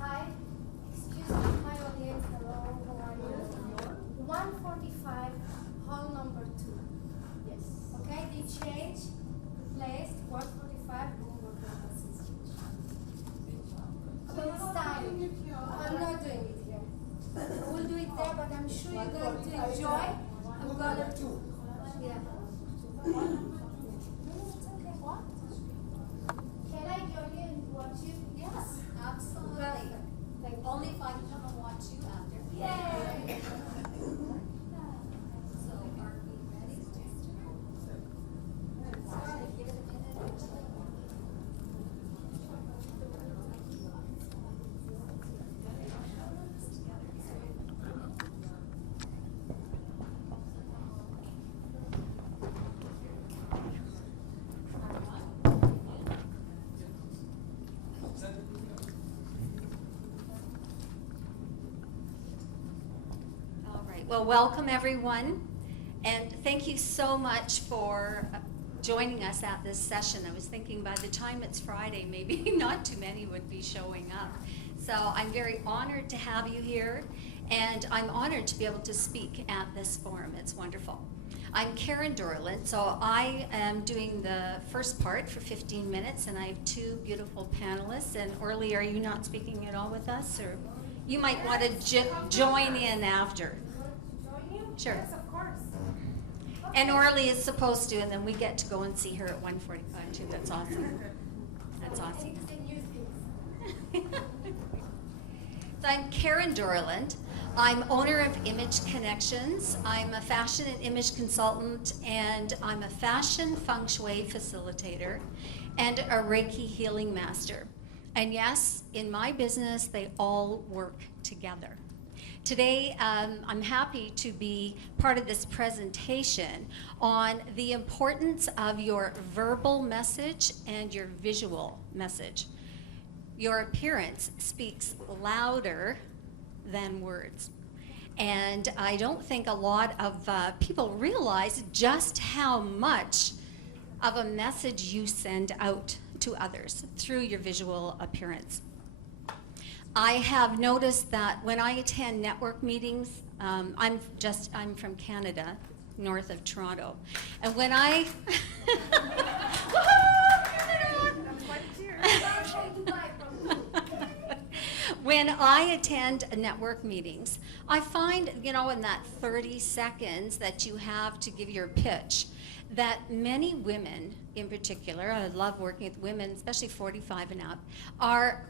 Hi, excuse me, my audience, hello, how are you? 145, hall number 2. Yes. Okay, they changed place, 145, room number 6. So it's time. I'm not doing it here. We'll do it there, but I'm sure you're going to enjoy. I'm gonna do. Yeah. No, it's okay. What? Can I join you and watch you? Yes, absolutely. Welcome. Thank you. Only if I can come and watch you after. Yay! So are we ready? Sorry, give it a minute or two. All right, well, welcome everyone, and thank you so much for joining us at this session. I was thinking by the time it's Friday, maybe not too many would be showing up. So I'm very honored to have you here, and I'm honored to be able to speak at this forum. It's wonderful. I'm Karen Dorland, so I am doing the first part for 15 minutes, and I have two beautiful panelists. And Orly, are you not speaking at all with us, or you might want to join in after? Join you? Sure. Yes, of course. And Orly is supposed to, and then we get to go and see her at 1:45 too. That's awesome. That's awesome. Interesting new things. So I'm Karen Dorland. I'm owner of Image Connections. I'm a fashion and image consultant, and I'm a fashion feng shui facilitator and a Reiki healing master. And yes, in my business, they all work together. Today, I'm happy to be part of this presentation on the importance of your verbal message and your visual message. Your appearance speaks louder than words. And I don't think a lot of people realize just how much of a message you send out to others through your visual appearance. I have noticed that when I attend network meetings, I'm from Canada, north of Toronto, and when I when I attend network meetings, I find, in that 30 seconds that you have to give your pitch, that many women in particular, I love working with women, especially 45 and up, are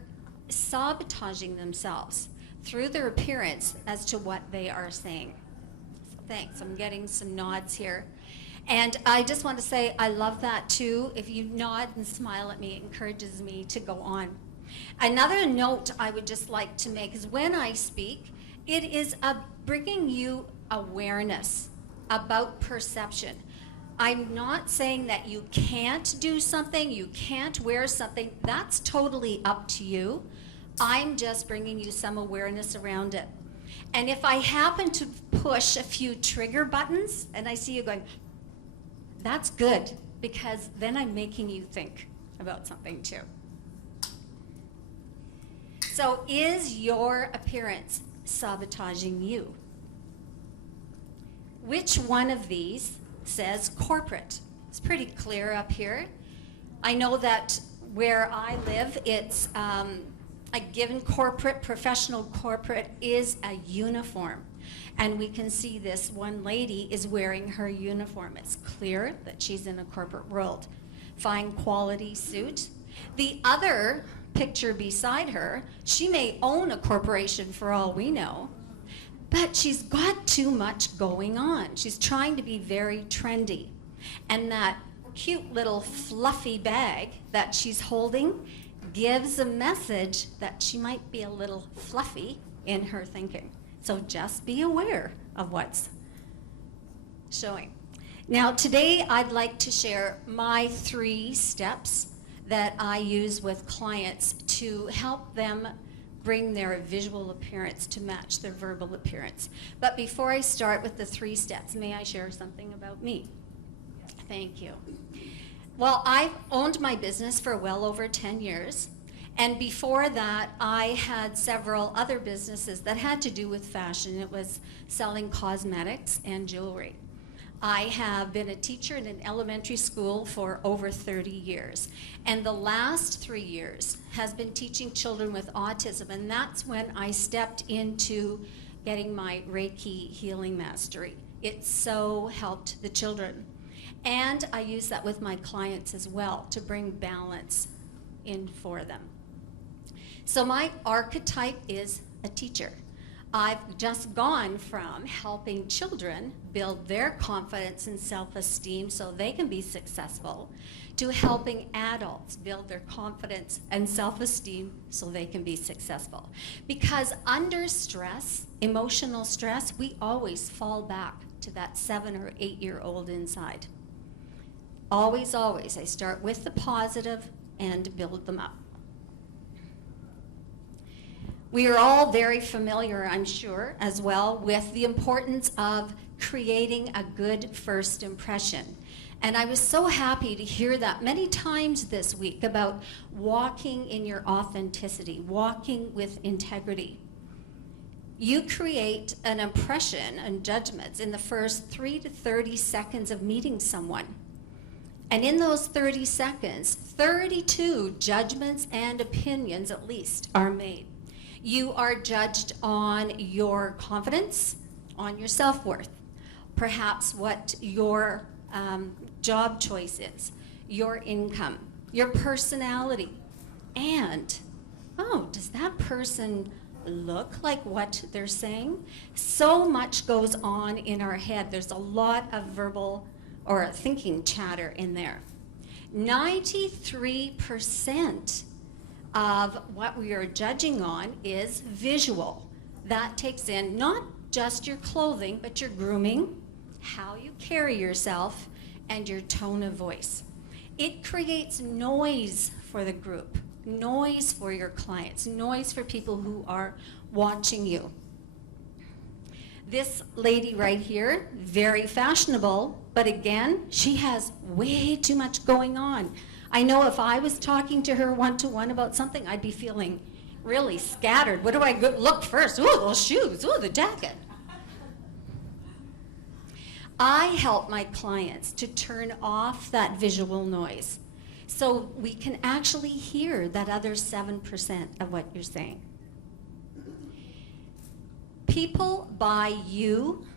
sabotaging themselves through their appearance as to what they are saying. Thanks, I'm getting some nods here. And I just want to say I love that too. If you nod and smile at me, it encourages me to go on. Another note I would just like to make is when I speak, it is bringing you awareness about perception. I'm not saying that you can't do something, you can't wear something. That's totally up to you. I'm just bringing you some awareness around it. And if I happen to push a few trigger buttons and I see you going, that's good, because then I'm making you think about something too. So is your appearance sabotaging you? Which one of these says corporate? It's pretty clear up here. I know that where I live, it's a given professional corporate is a uniform. And we can see this one lady is wearing her uniform. It's clear that she's in a corporate world. Fine quality suit. The other picture beside her, she may own a corporation for all we know, but she's got too much going on. She's trying to be very trendy. And that cute little fluffy bag that she's holding gives a message that she might be a little fluffy in her thinking. So just be aware of what's showing. Now today I'd like to share my 3 steps that I use with clients to help them bring their visual appearance to match their verbal appearance. But before I start with the 3 steps, may I share something about me? Thank you. Well, I've owned my business for well over 10 years. And before that, I had several other businesses that had to do with fashion. It was selling cosmetics and jewelry. I have been a teacher in an elementary school for over 30 years. And the last 3 years has been teaching children with autism. And that's when I stepped into getting my Reiki healing mastery. It so helped the children. And I use that with my clients as well to bring balance in for them. So my archetype is a teacher. I've just gone from helping children build their confidence and self-esteem so they can be successful to helping adults build their confidence and self-esteem so they can be successful. Because under stress, emotional stress, we always fall back to that 7 or 8-year-old inside. Always, always. I start with the positive and build them up. We are all very familiar, I'm sure, as well, with the importance of creating a good first impression. And I was so happy to hear that many times this week about walking in your authenticity, walking with integrity. You create an impression and judgments in the first 3 to 30 seconds of meeting someone. And in those 30 seconds, 32 judgments and opinions at least are made. You are judged on your confidence, on your self-worth, perhaps what your job choice is, your income, your personality, and, oh, does that person look like what they're saying? So much goes on in our head. There's a lot of verbal or thinking chatter in there. 93% of what we are judging on is visual. That takes in not just your clothing, but your grooming, how you carry yourself, and your tone of voice. It creates noise for the group, noise for your clients, noise for people who are watching you. This lady right here, very fashionable, but again, she has way too much going on. I know if I was talking to her one-to-one about something, I'd be feeling really scattered. What do I look first? Ooh, those shoes. Ooh, the jacket. I help my clients to turn off that visual noise so we can actually hear that other 7% of what you're saying. People buy you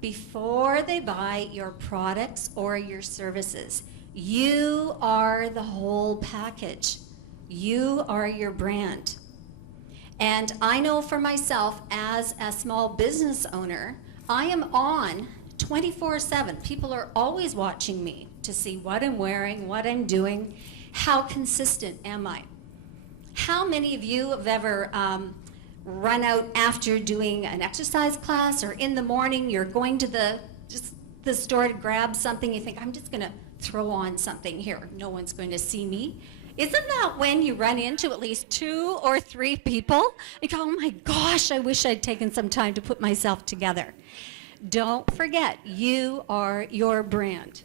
before they buy your products or your services. You are the whole package. You are your brand. And I know for myself as a small business owner, I am on 24/7. People are always watching me to see what I'm wearing, what I'm doing, how consistent am I. How many of you have ever run out after doing an exercise class, or in the morning you're going to the store to grab something, you think, I'm just going to throw on something here, no one's going to see me? Isn't that when you run into at least 2 or 3 people? You go, oh my gosh, I wish I'd taken some time to put myself together. Don't forget, you are your brand.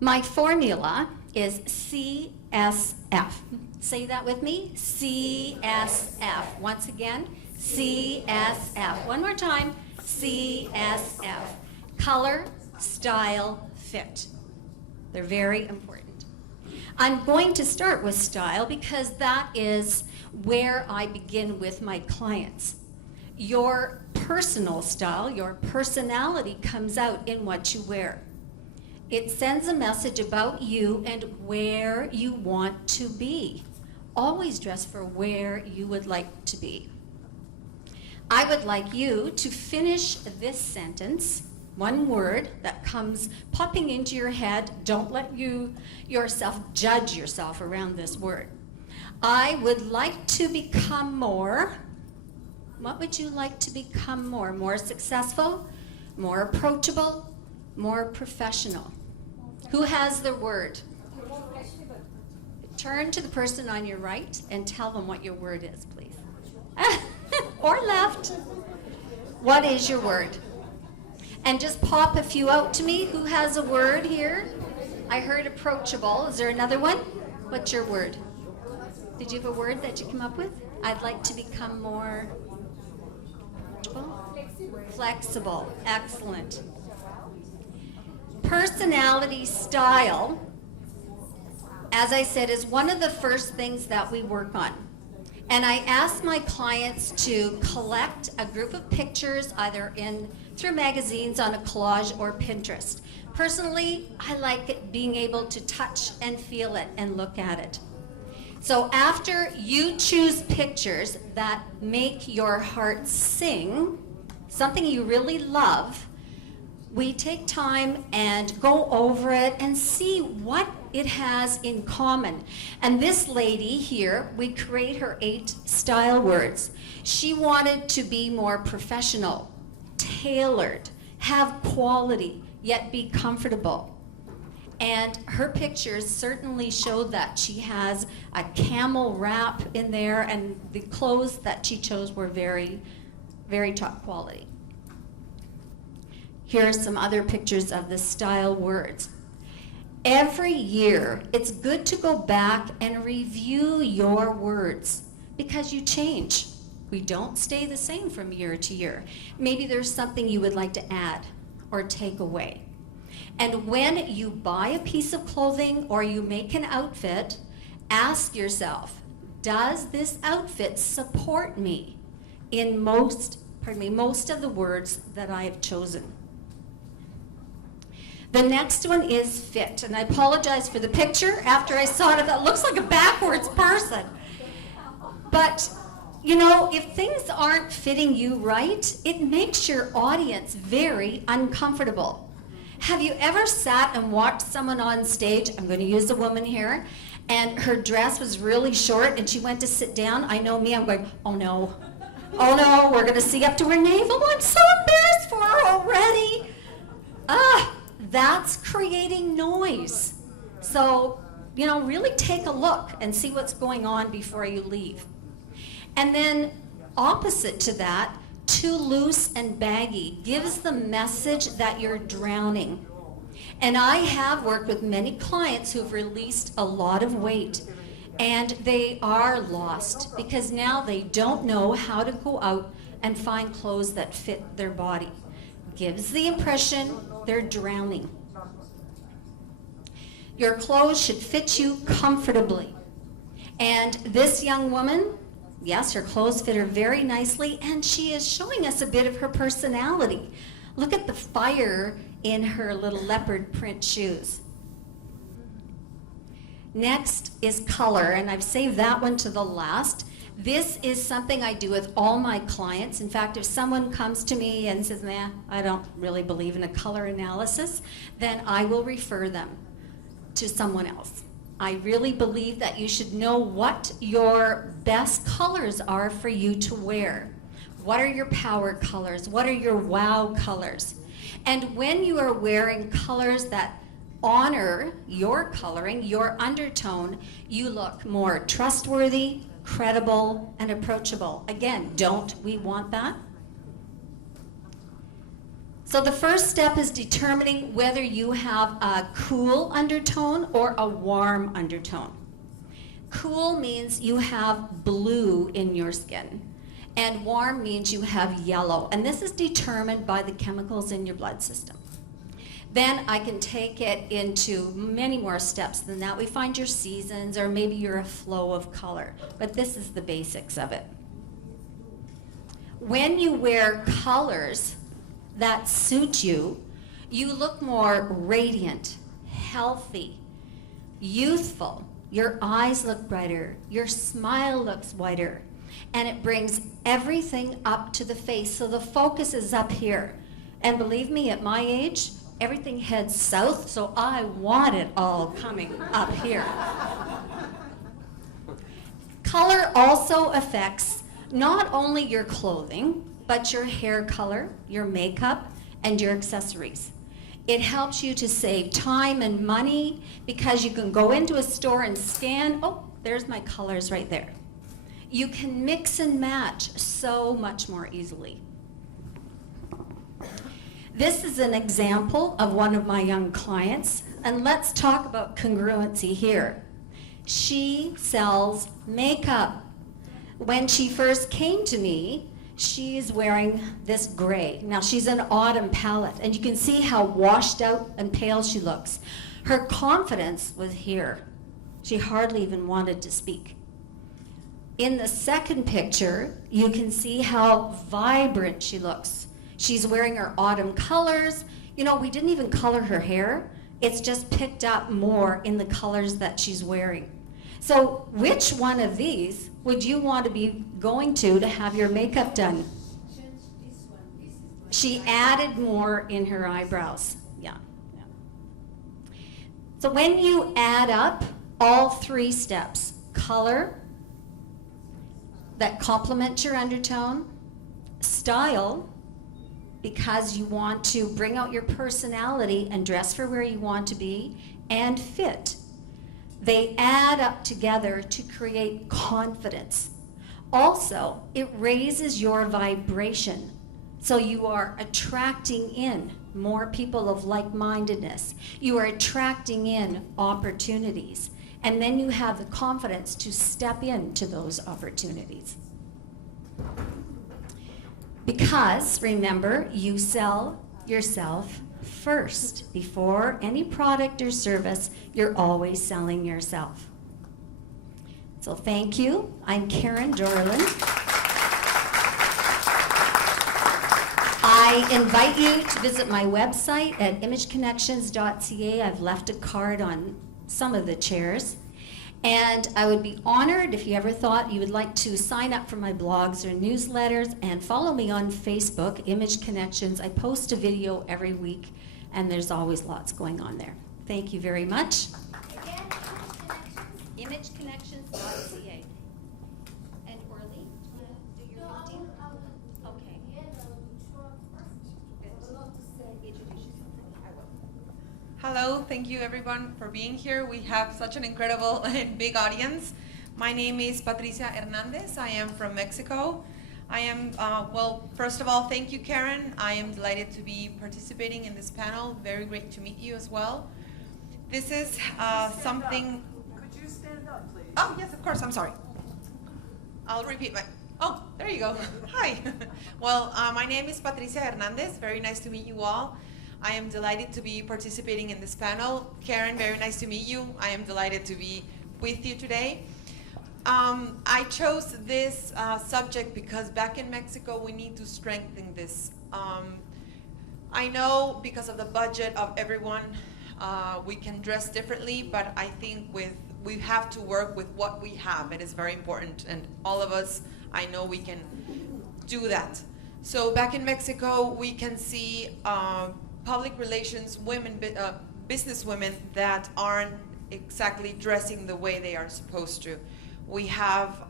My formula is CSF. Say that with me, CSF. Once again, CSF. One more time, CSF. Color, style, fit. They're very important. I'm going to start with style because that is where I begin with my clients. Your personal style, your personality comes out in what you wear. It sends a message about you and where you want to be. Always dress for where you would like to be. I would like you to finish this sentence, one word that comes popping into your head. Don't let yourself judge yourself around this word. I would like to become more. What would you like to become more? More successful, more approachable, more professional. Who has the word? Turn to the person on your right and tell them what your word is, please. Or left. What is your word? And just pop a few out to me. Who has a word here? I heard approachable. Is there another one? What's your word? Did you have a word that you came up with? I'd like to become more flexible. Excellent. Personality style, as I said, is one of the first things that we work on. And I ask my clients to collect a group of pictures either through magazines, on a collage, or Pinterest. Personally, I like it being able to touch and feel it and look at it. So after you choose pictures that make your heart sing, something you really love, we take time and go over it and see what it has in common. And this lady here, we create her 8 style words. She wanted to be more professional, tailored, have quality, yet be comfortable. And her pictures certainly showed that. She has a camel wrap in there, and the clothes that she chose were very, very top quality. Here are some other pictures of the style words. Every year, it's good to go back and review your words because you change. We don't stay the same from year to year. Maybe there's something you would like to add or take away. And when you buy a piece of clothing or you make an outfit, ask yourself, does this outfit support me in most of the words that I have chosen? The next one is fit, and I apologize for the picture. After I saw it, that looks like a backwards person. But, you know, if things aren't fitting you right, it makes your audience very uncomfortable. Have you ever sat and watched someone on stage, I'm going to use a woman here, and her dress was really short and she went to sit down? I know me, I'm going, oh no, we're going to see up to her navel. I'm so embarrassed for her already. That's creating noise. So, you know, really take a look and see what's going on before you leave. And then opposite to that, too loose and baggy gives the message that you're drowning. And I have worked with many clients who've released a lot of weight, and they are lost because now they don't know how to go out and find clothes that fit their body. Gives the impression they're drowning. Your clothes should fit you comfortably. And this young woman, yes, her clothes fit her very nicely, and she is showing us a bit of her personality. Look at the fire in her little leopard print shoes. Next is color, and I've saved that one to the last. This is something I do with all my clients. In fact, if someone comes to me and says, nah, I don't really believe in a color analysis, then I will refer them to someone else. I really believe that you should know what your best colors are for you to wear. What are your power colors? What are your wow colors? And when you are wearing colors that honor your coloring, your undertone, you look more trustworthy, credible, and approachable. Again, don't we want that? So the first step is determining whether you have a cool undertone or a warm undertone. Cool means you have blue in your skin, and warm means you have yellow. And this is determined by the chemicals in your blood system. Then I can take it into many more steps than that. We find your seasons, or maybe you're a flow of color, but this is the basics of it. When you wear colors that suit you, you look more radiant, healthy, youthful. Your eyes look brighter, your smile looks wider, and it brings everything up to the face. So the focus is up here. And believe me, at my age, everything heads south, so I want it all coming up here. Color also affects not only your clothing, but your hair color, your makeup, and your accessories. It helps you to save time and money because you can go into a store and scan, oh, there's my colors right there. You can mix and match so much more easily. This is an example of one of my young clients, and let's talk about congruency here. She sells makeup. When she first came to me, she's wearing this gray. Now she's an autumn palette, and you can see how washed out and pale she looks. Her confidence was here. She hardly even wanted to speak. In the second picture, you can see how vibrant she looks. She's wearing her autumn colors. You know, we didn't even color her hair. It's just picked up more in the colors that she's wearing. So which one of these would you want to be going to have your makeup done? She added more in her eyebrows. Yeah. So when you add up all three steps, color that complements your undertone, style, because you want to bring out your personality and dress for where you want to be, and fit. They add up together to create confidence. Also, it raises your vibration, so you are attracting in more people of like-mindedness. You are attracting in opportunities, and then you have the confidence to step into those opportunities. Because, remember, you sell yourself first. Before any product or service, you're always selling yourself. So thank you. I'm Karen Dorland. I invite you to visit my website at imageconnections.ca. I've left a card on some of the chairs. And I would be honored if you ever thought you would like to sign up for my blogs or newsletters, and follow me on Facebook, Image Connections. I post a video every week, and there's always lots going on there. Thank you very much. Again, imageconnections.ca. And Orly, do your meeting? Okay. Introduce yourself. I will. Hello, thank you everyone for being here. We have such an incredible and big audience. My name is Patricia Hernandez. I am from Mexico. I am, well, first of all, thank you, Karen. I am delighted to be participating in this panel. Very great to meet you as well. This is something... Could you stand up, please? Oh, yes, of course, I'm sorry. I'll repeat my... Oh, there you go. Hi. Well, my name is Patricia Hernandez. Very nice to meet you all. I am delighted to be participating in this panel. Karen, very nice to meet you. I am delighted to be with you today. I chose this subject because back in Mexico, we need to strengthen this. I know because of the budget of everyone, we can dress differently, but I think we have to work with what we have. It is very important, and all of us, I know we can do that. So back in Mexico, we can see public relations women, business women that aren't exactly dressing the way they are supposed to. We have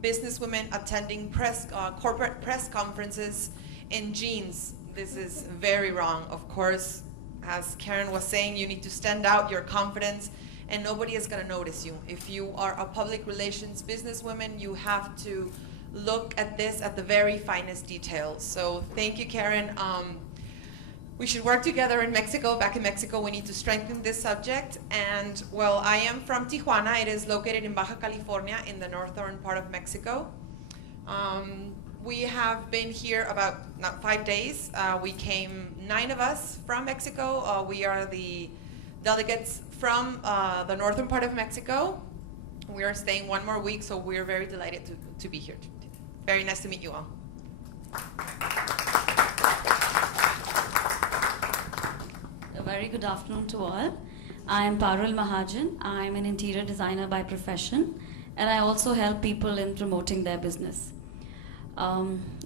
business women attending corporate press conferences in jeans. This is very wrong. Of course, as Karen was saying, you need to stand out your confidence, and nobody is going to notice you. If you are a public relations businesswoman, you have to look at this at the very finest details. So thank you, Karen. We should work together in Mexico. Back in Mexico, we need to strengthen this subject. And well, I am from Tijuana. It is located in Baja California in the northern part of Mexico. We have been here about 5 days. We came 9 of us from Mexico. We are the delegates from the northern part of Mexico. We are staying 1 more week, so we're very delighted to be here. Very nice to meet you all. A very good afternoon to all. I am Parul Mahajan. I am an interior designer by profession, and I also help people in promoting their business.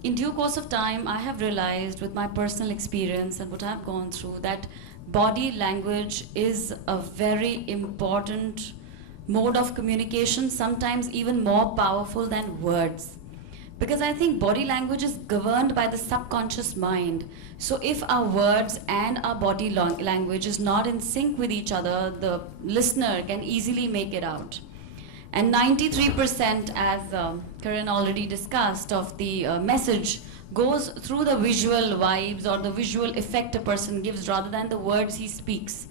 In due course of time, I have realized with my personal experience and what I've gone through that body language is a very important mode of communication, sometimes even more powerful than words. Because I think body language is governed by the subconscious mind. So if our words and our body language is not in sync with each other, the listener can easily make it out. And 93%, as Karan already discussed, of the message goes through the visual vibes or the visual effect a person gives rather than the words he speaks.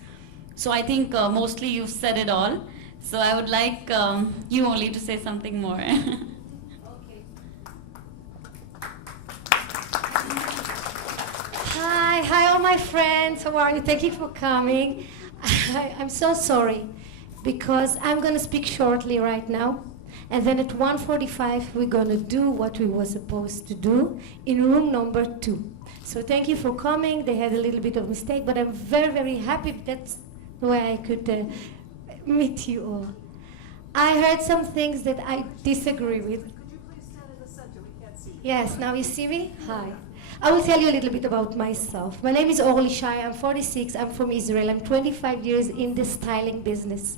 So I think mostly you've said it all. So I would like you only to say something more. Hi all my friends, how are you? Thank you for coming. I'm so sorry because I'm going to speak shortly right now, and then at 1:45 we're going to do what we were supposed to do in room number 2. So thank you for coming. They had a little bit of mistake, but I'm very, very happy that's the way I could meet you all. I heard some things that I disagree with. Could you please stand in the center? We can't see you. Yes, now you see me? Hi. I will tell you a little bit about myself. My name is Orly Shai. I'm 46. I'm from Israel. I'm 25 years in the styling business.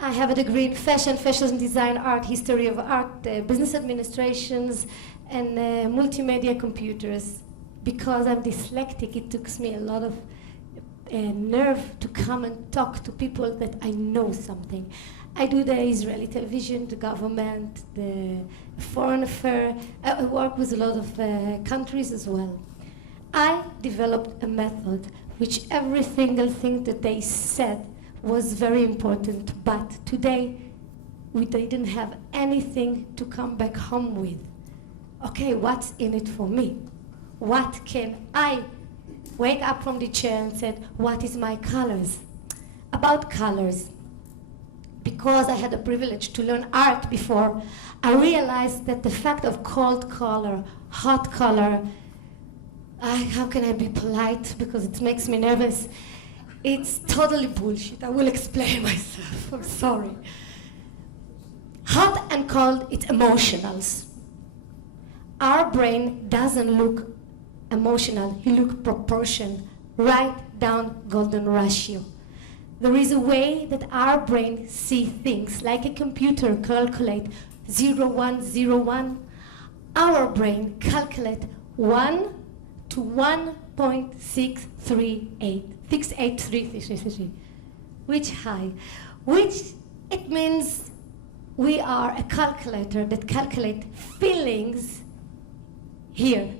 I have a degree in fashion design, art, history of art, business administrations, and multimedia computers. Because I'm dyslexic, it took me a lot of nerve to come and talk to people that I know something. I do the Israeli television, the government, the foreign affairs. I work with a lot of countries as well. I developed a method which every single thing that they said was very important, but today we didn't have anything to come back home with. Okay, what's in it for me? What can I wake up from the chair and said, what is my colors? About colors. Because I had the privilege to learn art before, I realized that the fact of cold color, hot color, how can I be polite because it makes me nervous? It's totally bullshit. I will explain myself. I'm sorry. Hot and cold, it's emotionals. Our brain doesn't look emotional, he looks proportion, right down golden ratio. There is a way that our brain sees things, like a computer calculate 0101. Our brain calculate 1 to 1.638, which high, which it means we are a calculator that calculates feelings here.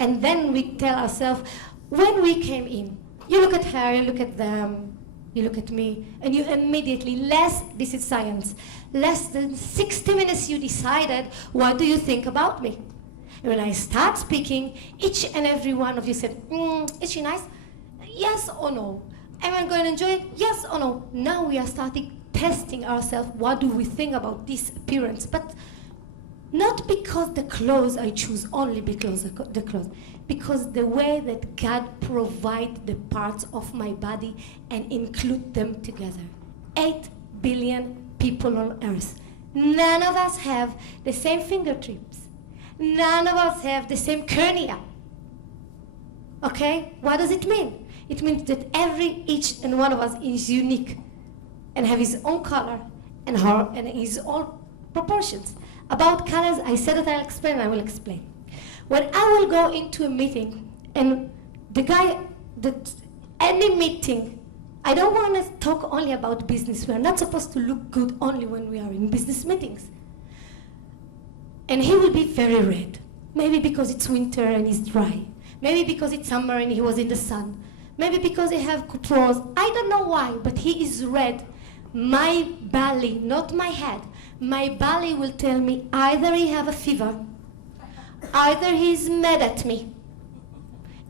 And then we tell ourselves, when we came in, you look at her, you look at them, you look at me, and you immediately, this is science, less than 60 minutes you decided, what do you think about me? And when I start speaking, each and every one of you said, is she nice? Yes or no? Am I going to enjoy it? Yes or no? Now we are starting testing ourselves, what do we think about this appearance? But not because the clothes I choose, only because the clothes, because the way that God provides the parts of my body and include them together. 8 billion people on earth. None of us have the same fingertips. None of us have the same cornea. Okay? What does it mean? It means that each and one of us is unique and have his own color and his own proportions. About colors, I said that I'll explain, and I will explain. When I will go into a meeting, and any meeting, I don't want to talk only about business. We are not supposed to look good only when we are in business meetings. And he will be very red. Maybe because it's winter and he's dry. Maybe because it's summer and he was in the sun. Maybe because they have couture. I don't know why, but he is red. My belly, not my head, my belly will tell me either he have a fever, either he's mad at me,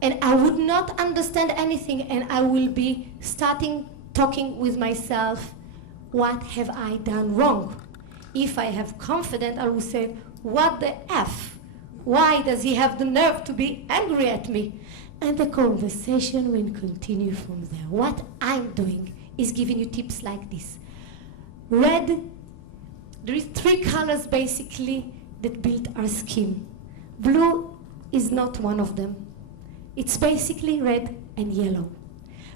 and I would not understand anything, and I will be starting talking with myself, what have I done wrong? If I have confidence, I will say, what the F? Why does he have the nerve to be angry at me? And the conversation will continue from there. What I'm doing is giving you tips like this. Red, there is 3 colors basically that build our skin. Blue is not one of them. It's basically red and yellow.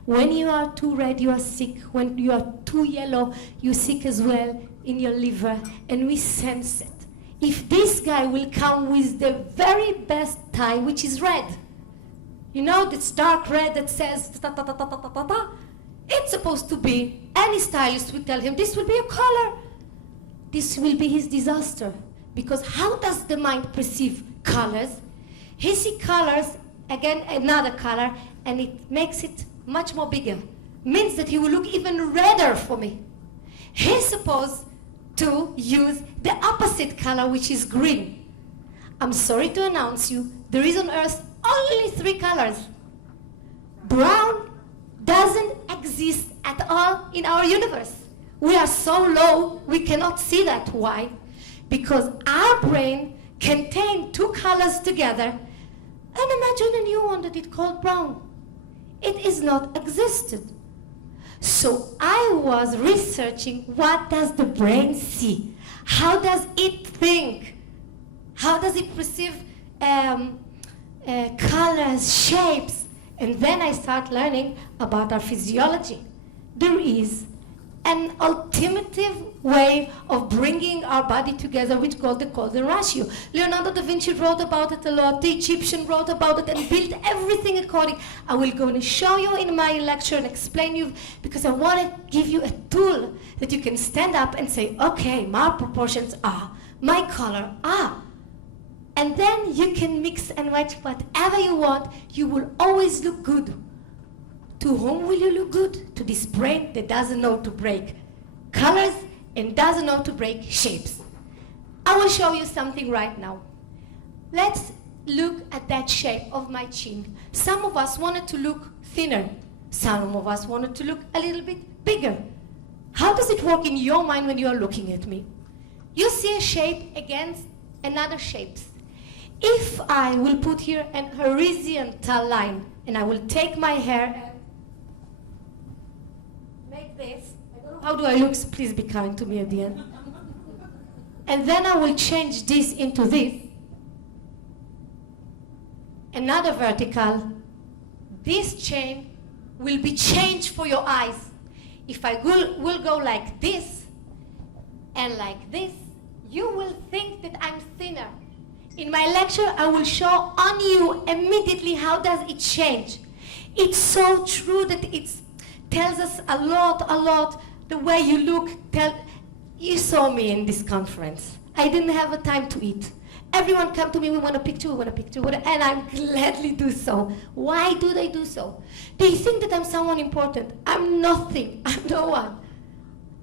When you are too red, you are sick. When you are too yellow, you're sick as well in your liver, and we sense it. If this guy will come with the very best tie, which is red, you know, this dark red that says ta ta ta ta ta ta ta ta, it's supposed to be, any stylist will tell him, this will be your color. This will be his disaster. Because how does the mind perceive colors? He sees colors, again, another color, and it makes it much more bigger. Means that he will look even redder for me. He's supposed to use the opposite color, which is green. I'm sorry to announce you, there is on Earth only 3 colors. Brown doesn't exist at all in our universe. We are so low, we cannot see that. Why? Because our brain contains 2 colors together, and imagine a new one that is called brown. It is not existed. So I was researching, what does the brain see? How does it think? How does it perceive colors, shapes? And then I start learning about our physiology. There is an alternative way of bringing our body together, which is called the golden ratio. Leonardo da Vinci wrote about it a lot. The Egyptian wrote about it and built everything according. I will go and show you in my lecture and explain you, because I want to give you a tool that you can stand up and say, okay, my proportions are, my color are. And then you can mix and match whatever you want. You will always look good. To whom will you look good? To this brain that doesn't know to break colors and doesn't know to break shapes. I will show you something right now. Let's look at that shape of my chin. Some of us wanted to look thinner. Some of us wanted to look a little bit bigger. How does it work in your mind when you are looking at me? You see a shape against another shape. If I will put here an horizontal line, and I will take my hair make this. How do I look? Please be kind to me at the end. And then I will change this into this. Another vertical. This chain will be changed for your eyes. If I will go like this and like this, you will think that I'm thinner. In my lecture, I will show on you immediately how does it change. It's so true that it tells us a lot. The way you look, you saw me in this conference. I didn't have a time to eat. Everyone come to me, we want a picture, and I gladly do so. Why do they do so? They think that I'm someone important. I'm nothing, I'm no one.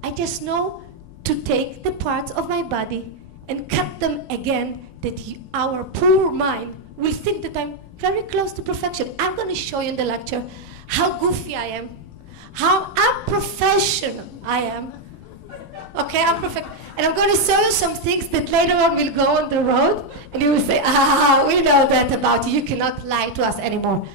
I just know to take the parts of my body and cut them again, that our poor mind will think that I'm very close to perfection. I'm going to show you in the lecture how goofy I am, how unprofessional I am. Okay, I'm perfect. And I'm going to show you some things that later on will go on the road, and you will say, we know that about you. You cannot lie to us anymore.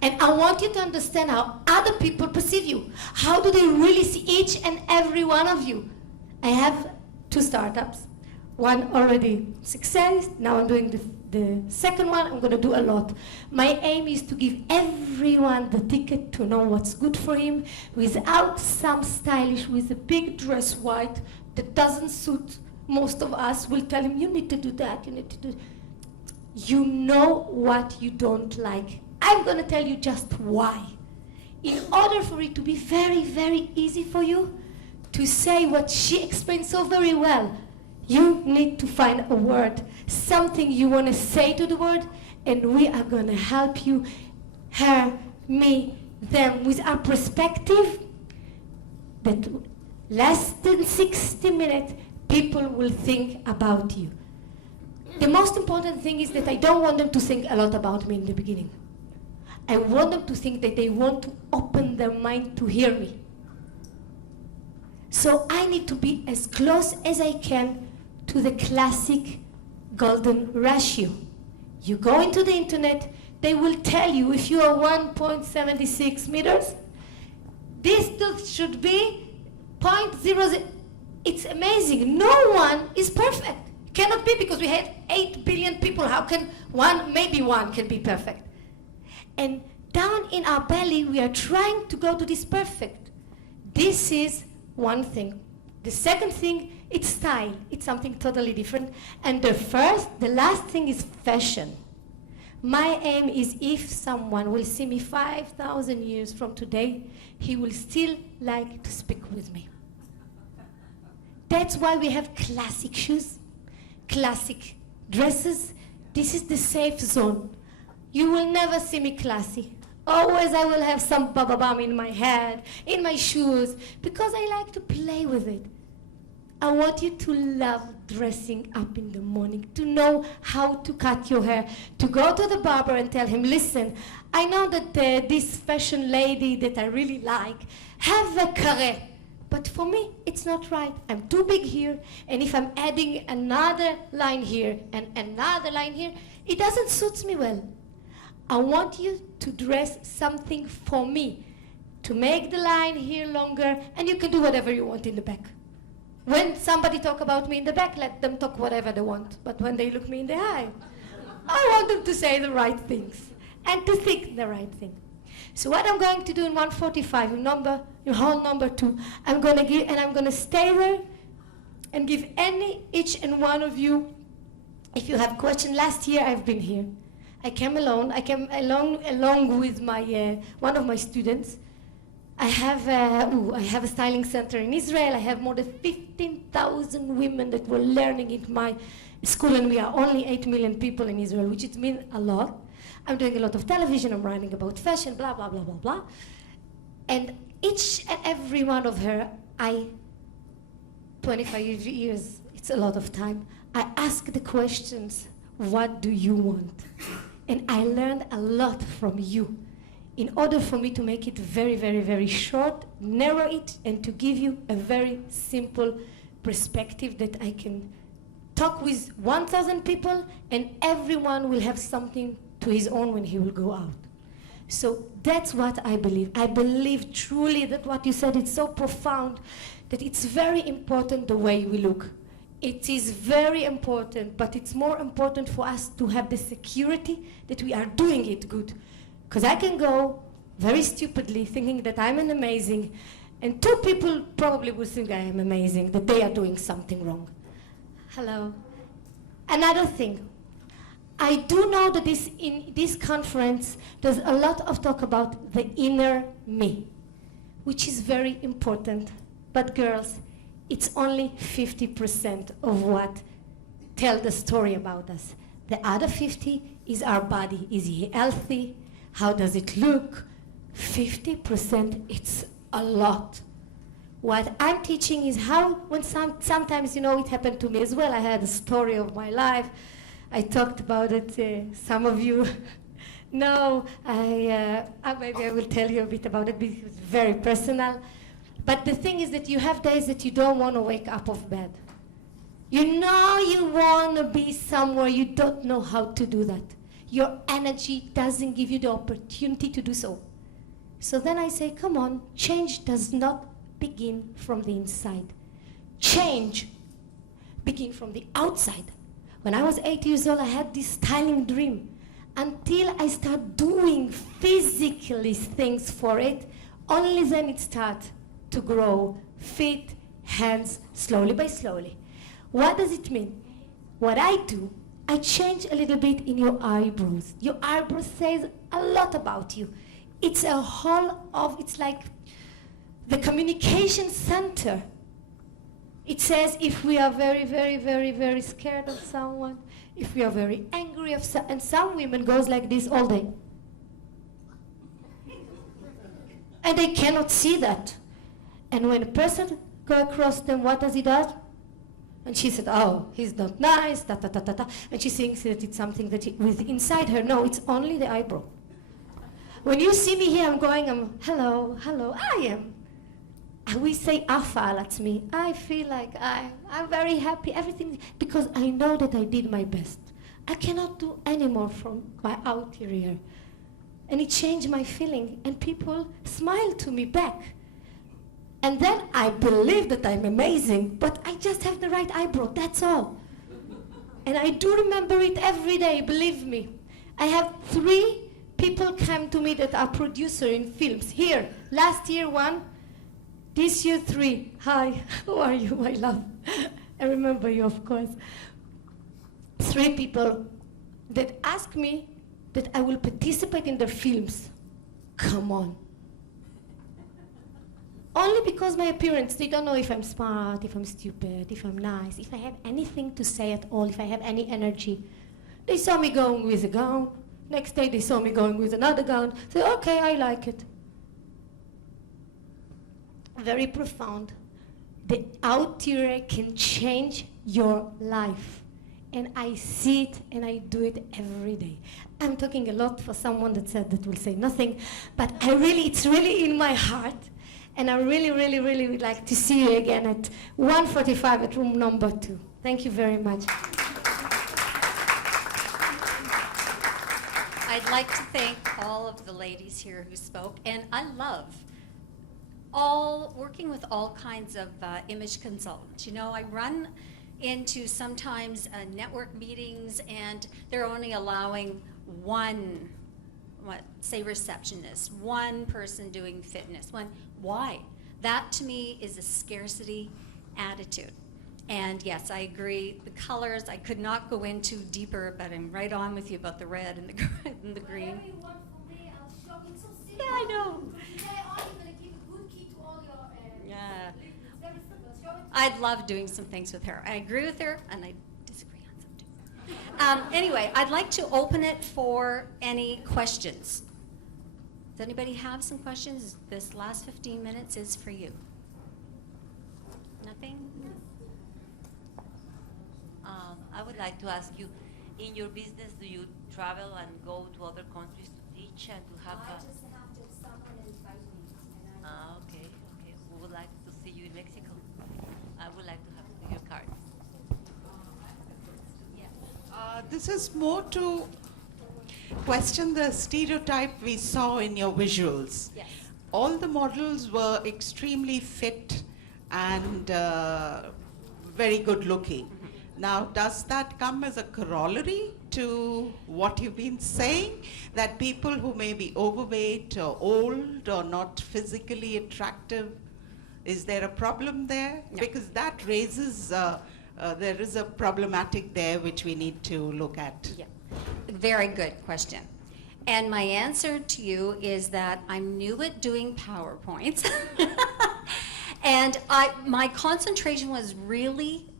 And I want you to understand how other people perceive you. How do they really see each and every one of you? I have 2 startups. One already success. Now I'm doing the second one. I'm going to do a lot. My aim is to give everyone the ticket to know what's good for him, without some stylish with a big dress white that doesn't suit most of us. Will tell him, you need to do that, you need to do. You know what you don't like. I'm going to tell you just why. In order for it to be very, very easy for you to say what she explained so very well, you need to find a word, something you want to say to the word, and we are going to help you, her, me, them, with our perspective that less than 60 minutes, people will think about you. The most important thing is that I don't want them to think a lot about me in the beginning. I want them to think that they want to open their mind to hear me. So I need to be as close as I can to the classic golden ratio. You go into the internet, they will tell you if you are 1.76 meters, this should be 0.00. It's amazing. No one is perfect. Cannot be, because we had 8 billion people. How can one, maybe one can be perfect? And down in our belly, we are trying to go to this perfect. This is one thing. The second thing, it's style. It's something totally different. And the last thing is fashion. My aim is if someone will see me 5,000 years from today, he will still like to speak with me. That's why we have classic shoes, classic dresses. This is the safe zone. You will never see me classy. Always I will have some ba-ba-bum in my head, in my shoes, because I like to play with it. I want you to love dressing up in the morning, to know how to cut your hair, to go to the barber and tell him, listen, I know that this fashion lady that I really like have a carré, but for me, it's not right. I'm too big here, and if I'm adding another line here and another line here, it doesn't suit me well. I want you to dress something for me, to make the line here longer, and you can do whatever you want in the back. When somebody talk about me in the back, let them talk whatever they want. But when they look me in the eye, I want them to say the right things and to think the right thing. So what I'm going to do in 145, in hall number 2, I'm going to give, and I'm going to stay there and give each and one of you, if you have questions. Last year I've been here. I came alone. I came along with my one of my students. I have a styling center in Israel. I have more than 15,000 women that were learning in my school, and we are only 8 million people in Israel, which it means a lot. I'm doing a lot of television. I'm writing about fashion, blah, blah, blah, blah, blah. And each and every one of her, 25 years, it's a lot of time, I ask the questions, what do you want? And I learned a lot from you. In order for me to make it very, very, very short, narrow it, and to give you a very simple perspective that I can talk with 1,000 people, and everyone will have something to his own when he will go out. So that's what I believe. I believe truly that what you said is so profound, that it's very important the way we look. It is very important, but it's more important for us to have the security that we are doing it good. Because I can go very stupidly thinking that I'm an amazing, and 2 people probably will think I am amazing, that they are doing something wrong. Hello. Another thing. I do know that in this conference, there's a lot of talk about the inner me, which is very important. But girls, it's only 50% of what tell the story about us. The other 50 is our body. Is he healthy? How does it look? 50%, it's a lot. What I'm teaching is how, when sometimes, it happened to me as well. I had a story of my life. I talked about it, some of you know. Maybe I will tell you a bit about it because it's very personal. But the thing is that you have days that you don't want to wake up of bed. You know you want to be somewhere, you don't know how to do that. Your energy doesn't give you the opportunity to do so. So then I say, come on, change does not begin from the inside. Change begins from the outside. When I was 8 years old, I had this styling dream. Until I start doing physically things for it, only then it starts to grow, feet, hands, slowly by slowly. What does it mean? What I do, I change a little bit in your eyebrows. Your eyebrows says a lot about you. It's a whole of, it's like the communication center. It says if we are very, very, very, very scared of someone, if we are very angry of and some women goes like this all day. And they cannot see that. And when a person go across them, what does he do? And she said, oh, he's not nice, da, da, da, da, da. And she thinks that it's something that with inside her. No, it's only the eyebrow. When you see me here, I'm hello, hello, I am. And we say afal at me. I feel like I'm very happy, everything, because I know that I did my best. I cannot do any more from my interior. And it changed my feeling, and people smile to me back. And then I believe that I'm amazing, but I just have the right eyebrow, that's all. And I do remember it every day, believe me. I have 3 people come to me that are producer in films. Here, last year 1, this year 3. Hi, how are you, my love? I remember you, of course. 3 people that ask me that I will participate in their films. Come on. Only because my appearance, they don't know if I'm smart, if I'm stupid, if I'm nice, if I have anything to say at all, if I have any energy. They saw me going with a gown. Next day they saw me going with another gown. Say, okay, I like it. Very profound. The outerior can change your life. And I see it and I do it every day. I'm talking a lot for someone that said that will say nothing, but it's really in my heart. And I really, really, really would like to see you again at 1:45 at room number 2. Thank you very much. I'd like to thank all of the ladies here who spoke, and I love working with all kinds of image consultants. You know, I run into sometimes network meetings, and they're only allowing one, say receptionist, one person doing fitness, why? That to me is a scarcity attitude. And yes, I agree, the colors, I could not go into deeper, but I'm right on with you about the red and the green. Whatever you want from me, I'll show it. So simple. Yeah, I know. Today I'm going to give a good key to all your Yeah. It's very simple. Show it. I'd love doing some things with her. I agree with her, and I disagree on some too. Anyway, I'd like to open it for any questions. Does anybody have some questions? This last 15 minutes is for you. Nothing? I would like to ask you, in your business, do you travel and go to other countries to teach and to have I just have to someone invite me. And okay. We would like to see you in Mexico. I would like to have your card. This is more to question the stereotype we saw in your visuals. Yes. All the models were extremely fit and very good looking. Now, does that come as a corollary to what you've been saying? That people who may be overweight or old or not physically attractive, is there a problem there? No. Because that raises, there is a problematic there which we need to look at. Yeah. Very good question. And my answer to you is that I'm new at doing PowerPoints. And my concentration was really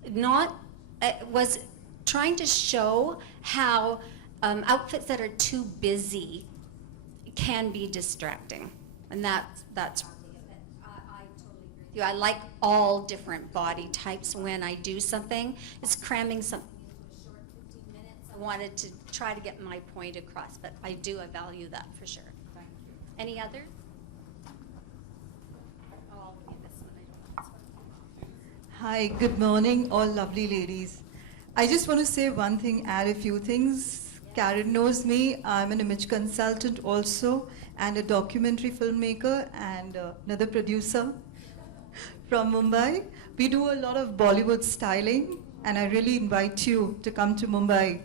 was trying to show how outfits that are too busy can be distracting. And that's I totally agree with you. I like all different body types when I do something. It's cramming something into a short 15 minutes. I wanted to try to get my point across, but I value that for sure. Thank you. Any others? Oh, I'll give you this one. I don't want this one. Hi, good morning, all lovely ladies. I just want to say one thing, add a few things. Karen knows me. I'm an image consultant also, and a documentary filmmaker, and another producer from Mumbai. We do a lot of Bollywood styling, and I really invite you to come to Mumbai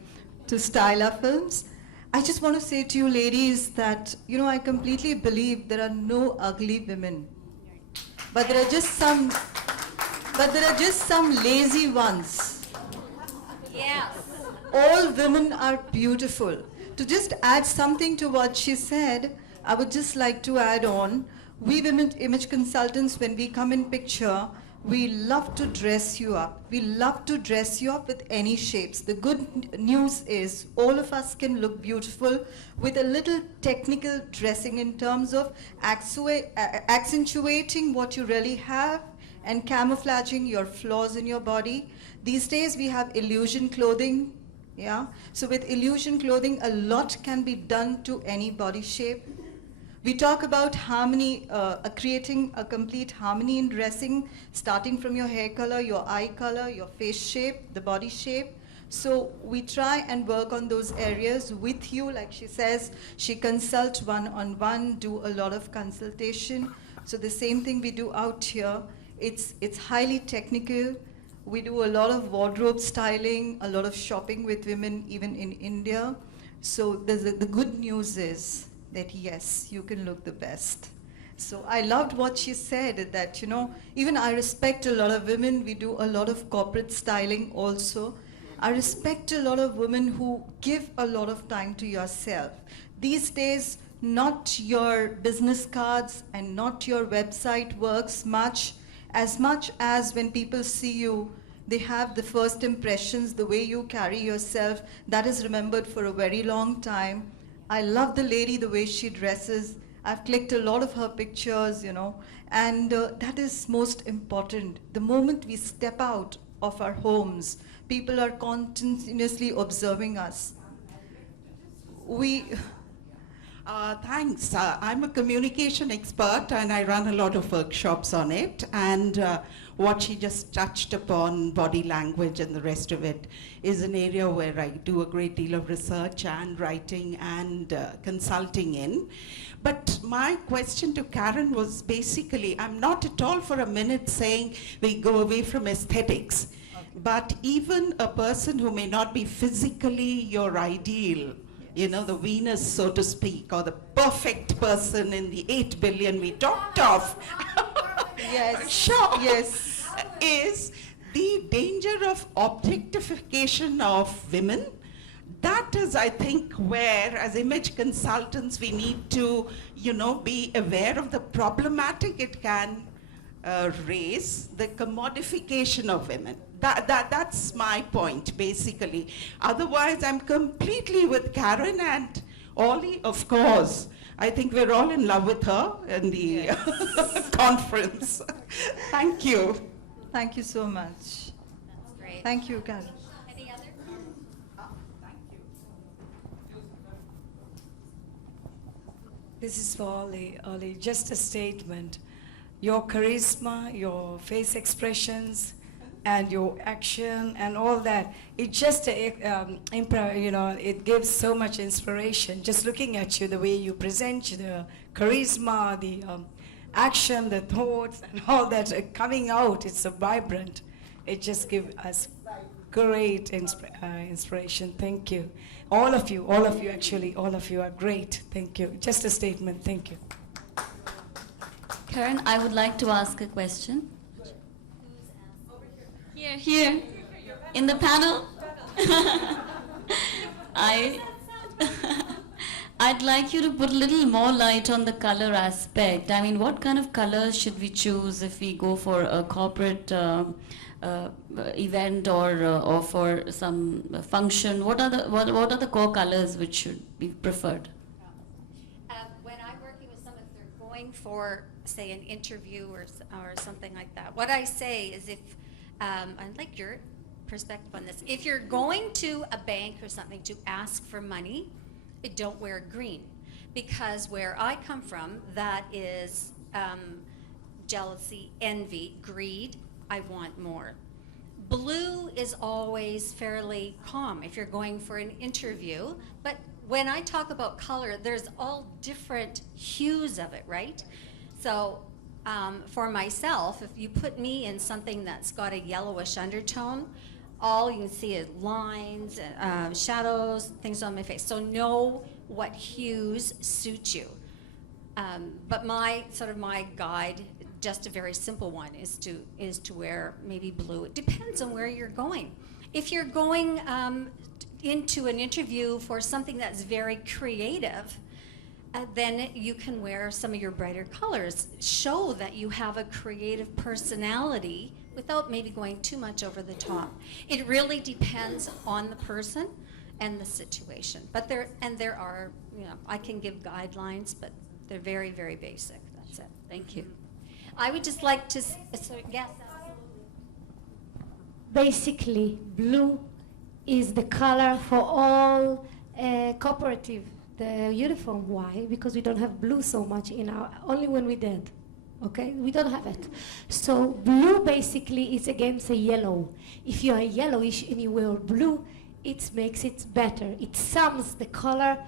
to style our films. I just want to say to you ladies that, you know, I completely believe there are no ugly women. But there are just some lazy ones. Yes. All women are beautiful. To just add something to what she said, I would just like to add on, we women image consultants, when we come in picture, we love to dress you up. We love to dress you up with any shapes. The good news is all of us can look beautiful with a little technical dressing in terms of accentuating what you really have and camouflaging your flaws in your body. These days we have illusion clothing, yeah? So with illusion clothing, a lot can be done to any body shape. We talk about harmony, creating a complete harmony in dressing, starting from your hair color, your eye color, your face shape, the body shape. So we try and work on those areas with you. Like she says, she consults one-on-one, do a lot of consultation. So the same thing we do out here. It's highly technical. We do a lot of wardrobe styling, a lot of shopping with women, even in India. So the good news is that yes, you can look the best. So I loved what she said, that, you know, even I respect a lot of women. We do a lot of corporate styling also. I respect a lot of women who give a lot of time to yourself. These days, not your business cards and not your website works much as when people see you, they have the first impressions, the way you carry yourself, that is remembered for a very long time. I love the lady, the way she dresses. I've clicked a lot of her pictures, you know, and that is most important. The moment we step out of our homes, people are continuously observing us. Thanks. I'm a communication expert and I run a lot of workshops on it. And what she just touched upon, body language and the rest of it, is an area where I do a great deal of research and writing and consulting in. But my question to Karen was basically, I'm not at all for a minute saying we go away from aesthetics. But even a person who may not be physically your ideal, you know, the Venus, so to speak, or the perfect person in the 8 billion we talked of, Yes. sure, Yes. is the danger of objectification of women. That is, I think, where, as image consultants, we need to, you know, be aware of the problematic it can raise, the commodification of women. That's my point, basically. Otherwise, I'm completely with Karen and Ollie, of course. I think we're all in love with her in the conference. Thank you. Thank you so much. That's great. Thank you, Karen. Any other? This is for Ollie. Ollie, just a statement. Your charisma, your face expressions, and your action and all that, it just, you know, it gives so much inspiration. Just looking at you, the way you present, the charisma, the action, the thoughts, and all that coming out, it's so vibrant. It just gives us great inspiration. Thank you. All of you, actually, all of you are great. Thank you. Just a statement. Thank you. Karen, I would like to ask a question. Here, in the panel. I'd like you to put a little more light on the color aspect. I mean, what kind of colors should we choose if we go for a corporate event or for some function? What are the core colors which should be preferred? When I'm working with someone, if they're going for, say, an interview or something like that, what I say is, if I'd like your perspective on this. If you're going to a bank or something to ask for money, don't wear green, because where I come from, that is jealousy, envy, greed. I want more. Blue is always fairly calm if you're going for an interview, but when I talk about color, there's all different hues of it, right? So for myself, if you put me in something that's got a yellowish undertone, all you can see is lines, shadows, things on my face. So know what hues suit you. But my guide, just a very simple one, is to wear maybe blue. It depends on where you're going. If you're going into an interview for something that's very creative, then you can wear some of your brighter colors. Show that you have a creative personality without maybe going too much over the top. It really depends on the person and the situation. But there are, you know, I can give guidelines, but they're very, very basic. That's it. Thank you. I would just like to, yes. Basically, blue is the color for all cooperative, the uniform. Why? Because we don't have blue so much in our, only when we're dead. Okay, we don't have it. So blue basically is against a yellow. If you are yellowish and you wear blue, it makes it better. It sums the color,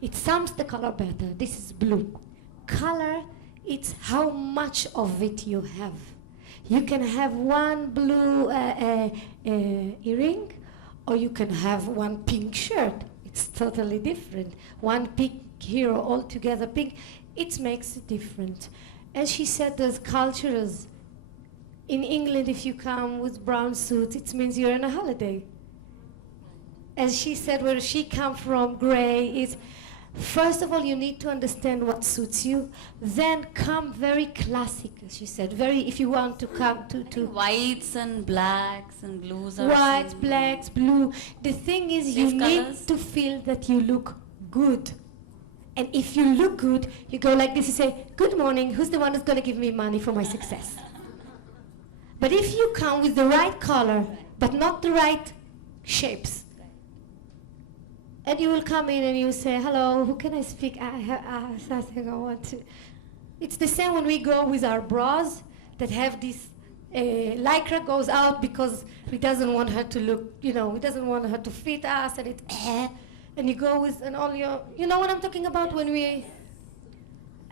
it sums the color better. This is blue. Color, it's how much of it you have. You can have one blue earring, or you can have one pink shirt. It's totally different. One pink here altogether pink, it makes it different. As she said, there's cultures. In England, if you come with brown suits, it means you're on a holiday. As she said, where she come from, gray is, first of all, you need to understand what suits you. Then come very classic, as she said. Very, if you want to come to Whites and blacks and blues are whites, same. blacks, blue. The thing is, you Safe need colours? to feel that you look good. And if you look good, you go like this, you say, good morning, who's the one who's going to give me money for my success? But if you come with the right color, but not the right shapes, and you will come in and you say, hello, who can I speak? I have something I want to. It's the same when we go with our bras that have this, lycra goes out because he doesn't want her to look, he doesn't want her to fit us, and it's and you go with, and all your, you know what I'm talking about when we,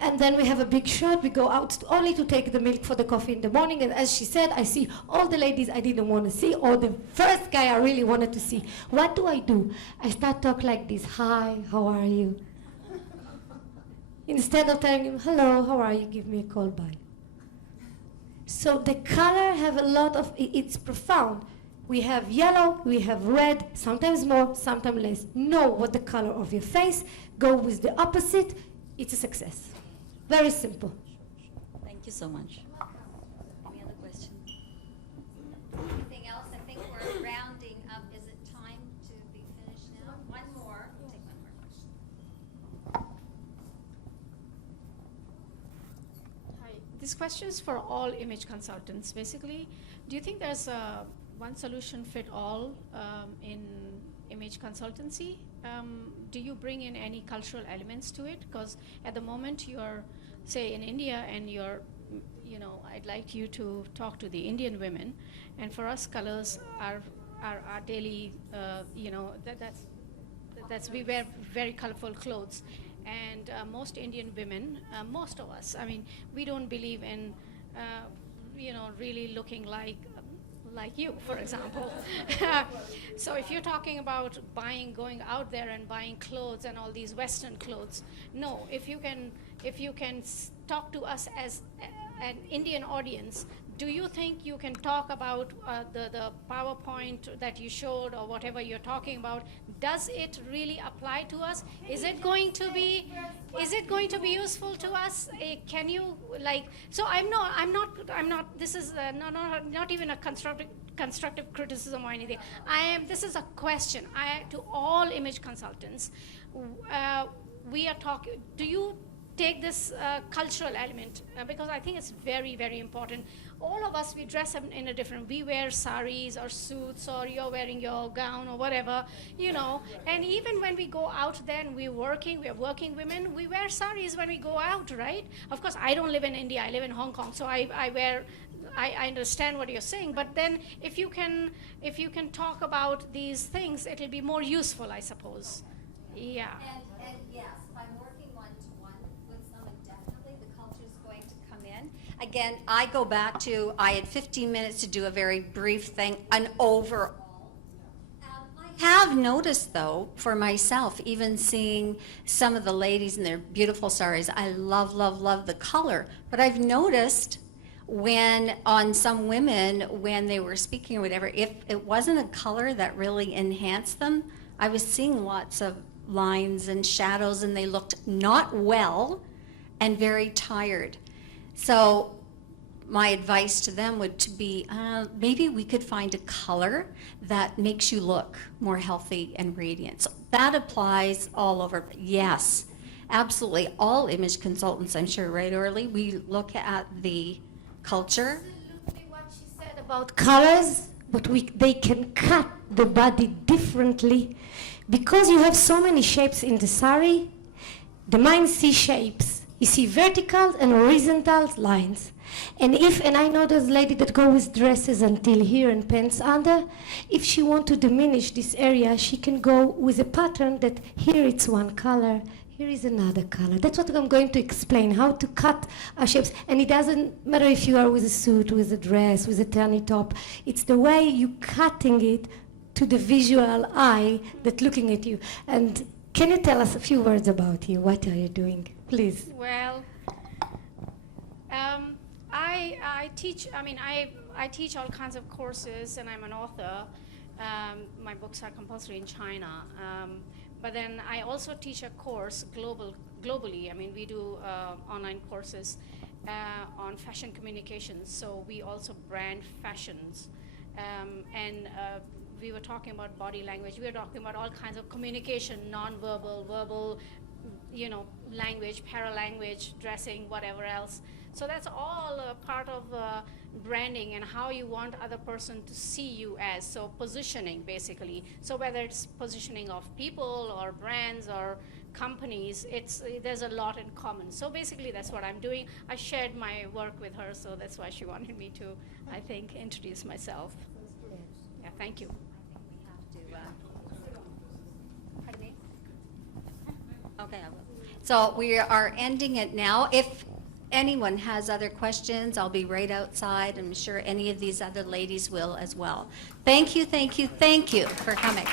and then we have a big shirt, we go out only to take the milk for the coffee in the morning, and as she said, I see all the ladies I didn't want to see, or the first guy I really wanted to see. What do? I start talk like this, hi, how are you? Instead of telling him, hello, how are you, give me a call, bye. So the color have a lot of, it's profound. We have yellow, we have red, sometimes more, sometimes less. Know what the color of your face, go with the opposite, it's a success. Very simple. Thank you so much. Any other questions? Anything else? I think we're rounding up. Is it time to be finished now? One more. We'll take one more question. Hi, this question is for all image consultants. Basically, do you think there's a one solution fit all in image consultancy? Do you bring in any cultural elements to it? Because at the moment you're, say, in India and you're, I'd like you to talk to the Indian women, and for us colors are our daily, that's we wear very colorful clothes, and most Indian women, most of us, I mean, we don't believe in, really looking like you, for example. So if you're talking about going out there and buying clothes and all these Western clothes, no, if you can talk to us as an Indian audience, do you think you can talk about the PowerPoint that you showed or whatever you're talking about? Does it really apply to us? Is it going to be useful to us? Can you So I'm not. This is not even a constructive criticism or anything. This is a question to all image consultants. We are talking. Do you take this cultural element because I think it's very, very important. All of us, we dress up in a different, we wear saris or suits, or you're wearing your gown or whatever, and even when we go out there and we're working women, we wear saris when we go out, right? Of course, I don't live in India, I live in Hong Kong, so I understand what you're saying, but then if you can talk about these things, it'll be more useful, I suppose. Yeah. And yes, I'm working one-to-one with someone, definitely the culture's going to come in. Again, I go back to, I had 15 minutes to do a very brief thing, an overall. I have noticed, though, for myself, even seeing some of the ladies in their beautiful saris, I love, love, love the color. But I've noticed when, on some women, when they were speaking or whatever, if it wasn't a color that really enhanced them, I was seeing lots of lines and shadows, and they looked not well and very tired. So my advice to them would to be, maybe we could find a color that makes you look more healthy and radiant. So that applies all over. Yes, absolutely all image consultants, I'm sure, right, Orly? We look at the culture. Absolutely what she said about colors, but they can cut the body differently. Because you have so many shapes in the sari, the mind sees shapes. You see vertical and horizontal lines. And I know those ladies that go with dresses until here and pants under. If she want to diminish this area, she can go with a pattern that here it's one color, here is another color. That's what I'm going to explain, how to cut our shapes. And it doesn't matter if you are with a suit, with a dress, with a tiny top. It's the way you cutting it to the visual eye that looking at you. And can you tell us a few words about you? What are you doing, please? Well, I teach. I mean, I teach all kinds of courses, and I'm an author. My books are compulsory in China, but then I also teach a course globally. I mean, we do online courses on fashion communications. So we also brand fashions, and we were talking about body language. We were talking about all kinds of communication, non-verbal, verbal, language, paralanguage, dressing, whatever else. So that's all a part of branding and how you want other person to see you as. So positioning, basically. So whether it's positioning of people or brands or companies, there's a lot in common. So basically that's what I'm doing. I shared my work with her, so that's why she wanted me to, I think, introduce myself. Yeah, thank you. Pardon me? Okay, I will. So we are ending it now. If anyone has other questions, I'll be right outside. I'm sure any of these other ladies will as well. Thank you, thank you, thank you for coming.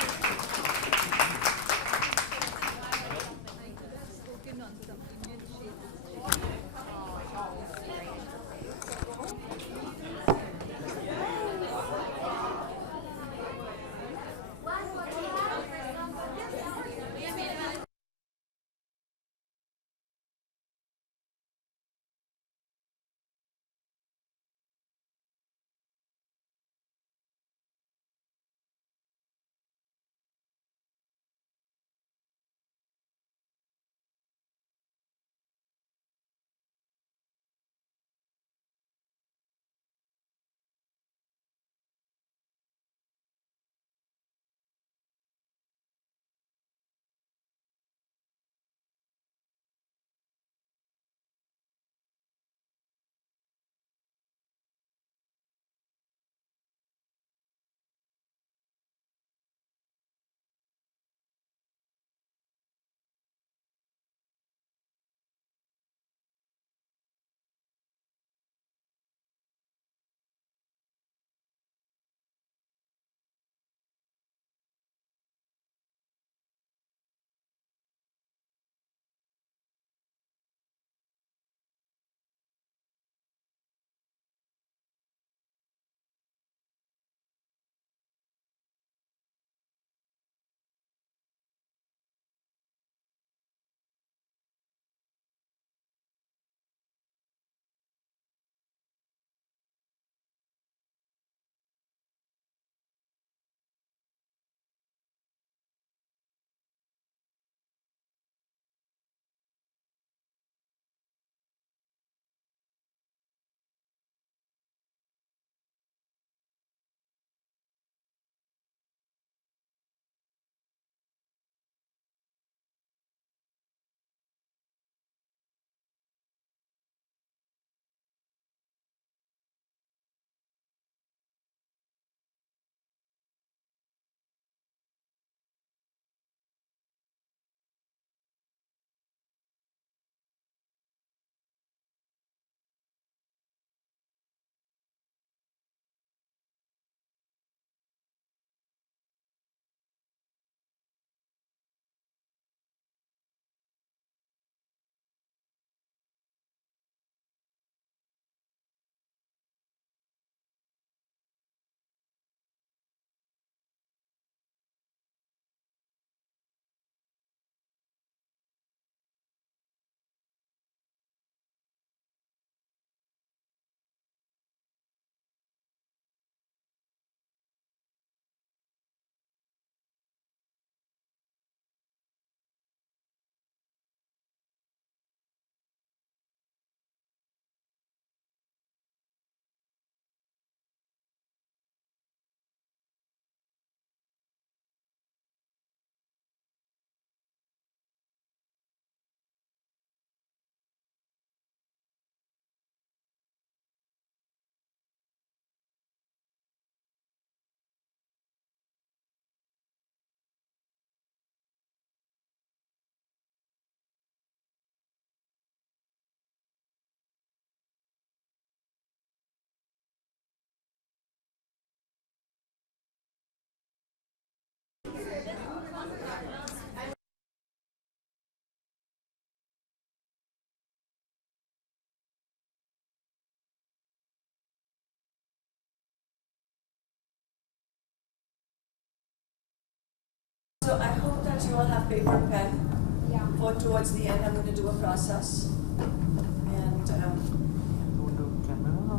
that you all have paper and pen. Yeah. For towards the end, I'm going to do a process. And,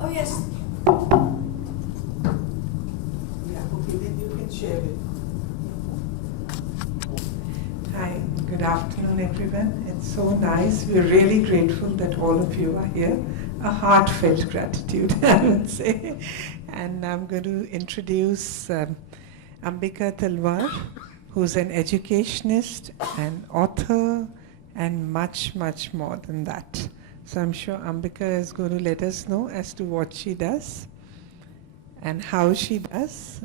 oh yes. Yeah, okay, then you can share it. Hi, good afternoon, everyone. It's so nice. We're really grateful that all of you are here. A heartfelt gratitude, I would say. And I'm going to introduce Ambika Talwar, who's an educationist, an author, and much, much more than that. So I'm sure Ambika is going to let us know as to what she does and how she does.